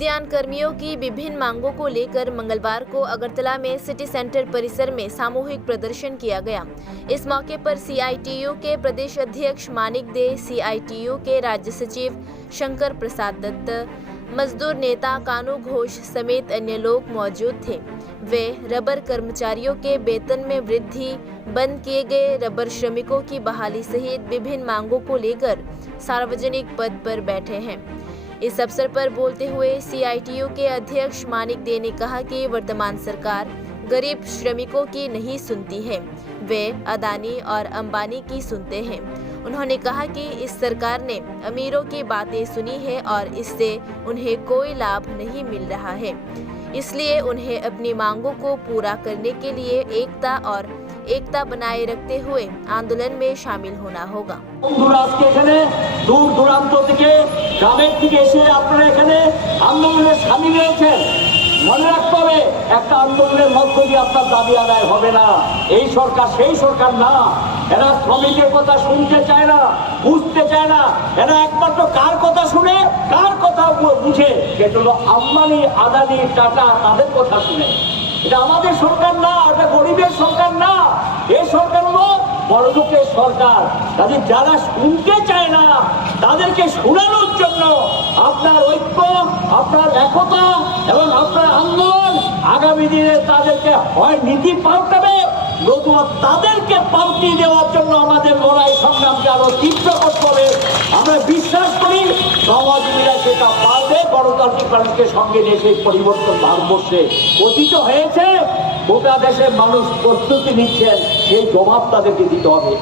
उद्यान कर्मियों की विभिन्न मांगों को लेकर मंगलवार को अगरतला में सिटी सेंटर परिसर में सामूहिक प्रदर्शन किया गया। इस मौके पर सीआईटीयू के प्रदेश अध्यक्ष मानिक दे, सीआईटीयू के राज्य सचिव शंकर प्रसाद दत्त, मजदूर नेता कानू घोष समेत अन्य लोग मौजूद थे। वे रबर कर्मचारियों के वेतन में वृद्धि, बंद किए गए रबर श्रमिकों की बहाली सहित विभिन्न मांगों को लेकर सार्वजनिक पद पर बैठे हैं। इस अवसर पर बोलते हुए सीआईटीयू के अध्यक्ष मानिक दे ने कहा कि वर्तमान सरकार गरीब श्रमिकों की नहीं सुनती है, वे अदानी और अंबानी की सुनते हैं। उन्होंने कहा कि इस सरकार ने अमीरों की बातें सुनी है और इससे उन्हें कोई लाभ नहीं मिल रहा है, इसलिए उन्हें अपनी मांगों को पूरा करने के लिए एकता बनाए रखते हुए आंदोलन में शामिल होना होगा। दूर दूराন্ত থেকে গ্রামের থেকে এসে আপনারা এখানে আন্দোলনে শামিল হয়েছেন। মনে রাখতে হবে, একটা আন্দোলনের মধ্য দিয়ে আপনার দাবি আদায় হবে না। এই সরকার সেই সরকার না। এরা শ্রমিকের কথা শুনতে চায় না, বুঝতে চায় না। এরা একমাত্র কার কথা শুনে, কার কথা বুঝে, সেটা হলো আম্বানি, আদানি, টাটা, তাদের কথা শুনে। এটা আমাদের সরকার না, এটা গরিবের সরকার না। এই সরকার হলো বড়লোকের সরকার। কাজে যারা শুনতে চায় না তাদেরকে শোনানোর জন্য আপনার ঐক্য, আপনার একতা এবং আপনার আন্দোলন আগামী দিনে তাদেরকে হয় নীতি পাল্টাবে, নতুবা তাদেরকে পাল্টি দেওয়ার জন্য আমাদের লড়াই সংগ্রামকে আরো তীব্র করতে হবে। আমরা বিশ্বাস করি সমাজীরা সেটা পারবে। গণতান্ত্রিক মানুষকে সঙ্গে নিয়ে সেই পরিবর্তন ভারতবর্ষে অতীত হয়েছে। গোটা দেশের মানুষ প্রস্তুতি নিচ্ছেন, সেই জবাব তাদেরকে দিতে হবে।